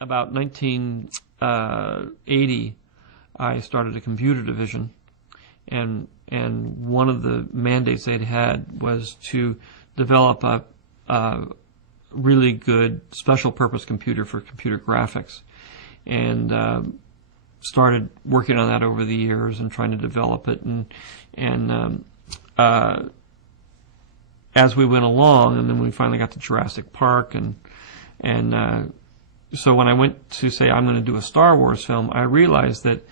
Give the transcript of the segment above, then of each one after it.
about 1980, I started a computer division, and one of the mandates they'd had was to develop a really good special purpose computer for computer graphics, and started working on that over the years and trying to develop it, and as we went along, and then we finally got to Jurassic Park, and so when I went to say I'm going to do a Star Wars film, I realized that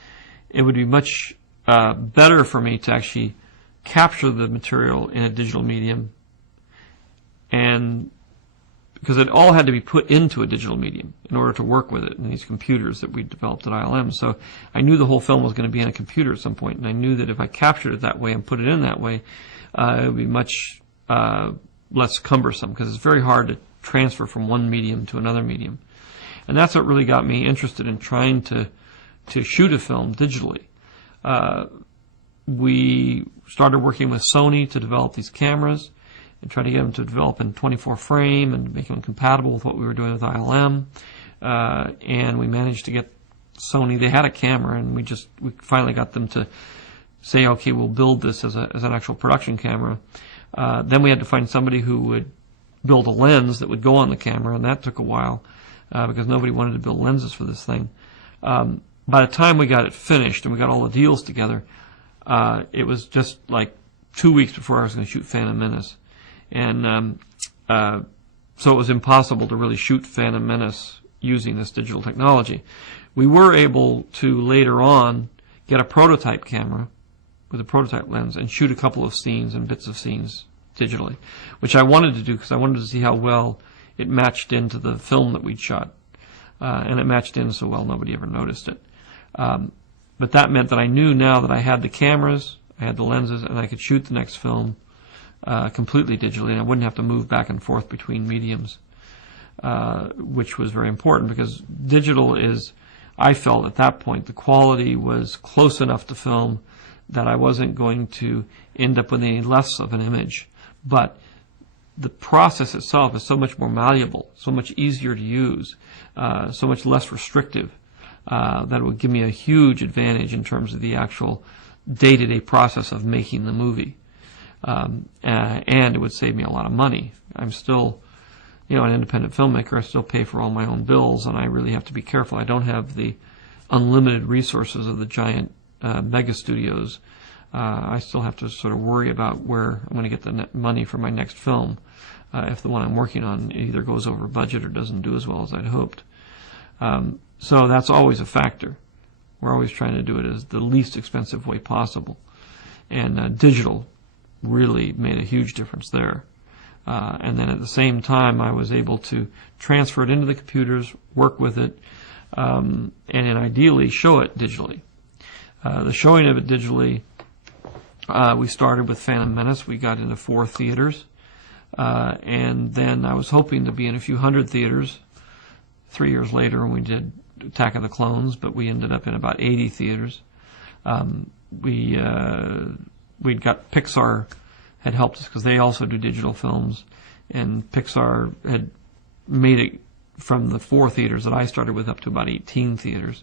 it would be much better for me to actually capture the material in a digital medium, and because it all had to be put into a digital medium in order to work with it in these computers that we developed at ILM. So I knew the whole film was going to be in a computer at some point, and I knew that if I captured it that way and put it in that way, it would be much less cumbersome, because it's very hard to transfer from one medium to another medium. And that's what really got me interested in trying to shoot a film digitally. We started working with Sony to develop these cameras and try to get them to develop in 24 frame and make them compatible with what we were doing with ILM. And we managed to get Sony, they had a camera, and we finally got them to say, okay, we'll build this as an actual production camera. Then we had to find somebody who would build a lens that would go on the camera, and that took a while because nobody wanted to build lenses for this thing. By the time we got it finished and we got all the deals together, it was just like 2 weeks before I was going to shoot Phantom Menace. And so it was impossible to really shoot Phantom Menace using this digital technology. We were able to later on get a prototype camera with a prototype lens and shoot a couple of scenes and bits of scenes digitally, which I wanted to do because I wanted to see how well it matched into the film that we'd shot. And it matched in so well nobody ever noticed it. But that meant that I knew now that I had the cameras, I had the lenses, and I could shoot the next film completely digitally, and I wouldn't have to move back and forth between mediums, which was very important because digital is, I felt at that point, the quality was close enough to film that I wasn't going to end up with any less of an image. But the process itself is so much more malleable, so much easier to use, so much less restrictive, that it would give me a huge advantage in terms of the actual day-to-day process of making the movie. And it would save me a lot of money. I'm still, an independent filmmaker. I still pay for all my own bills, and I really have to be careful. I don't have the unlimited resources of the giant mega studios. I still have to sort of worry about where I'm going to get the money for my next film if the one I'm working on either goes over budget or doesn't do as well as I'd hoped. So that's always a factor. We're always trying to do it as the least expensive way possible. And digital really made a huge difference there. And then at the same time, I was able to transfer it into the computers, work with it, and then ideally show it digitally. The showing of it digitally, we started with Phantom Menace. We got into 4 theaters. And then I was hoping to be in a few hundred theaters 3 years later when we did Attack of the Clones, but we ended up in about 80 theaters. We'd got Pixar had helped us because they also do digital films, and Pixar had made it from the 4 theaters that I started with up to about 18 theaters,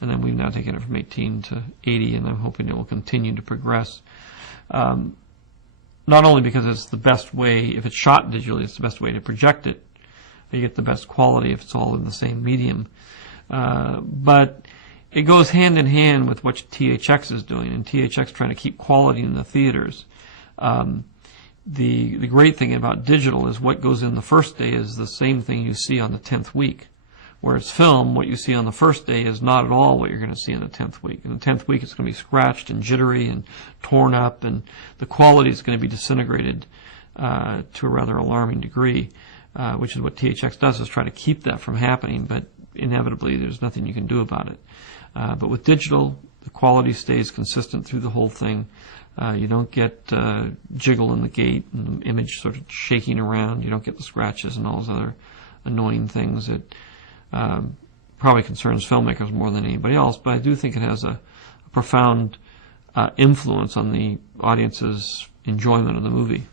and then we've now taken it from 18 to 80, and I'm hoping it will continue to progress. Not only because it's the best way, if it's shot digitally, it's the best way to project it. You get the best quality if it's all in the same medium. But it goes hand in hand with what THX is doing, and THX trying to keep quality in the theaters. The great thing about digital is what goes in the first day is the same thing you see on the 10th week. Whereas film, what you see on the first day is not at all what you're going to see in the 10th week. In the 10th week, it's going to be scratched and jittery and torn up, and the quality is going to be disintegrated to a rather alarming degree, which is what THX does, is try to keep that from happening, but inevitably there's nothing you can do about it. But with digital, the quality stays consistent through the whole thing. You don't get jiggle in the gate and the image sort of shaking around. You don't get the scratches and all those other annoying things that probably concerns filmmakers more than anybody else, but I do think it has a profound influence on the audience's enjoyment of the movie.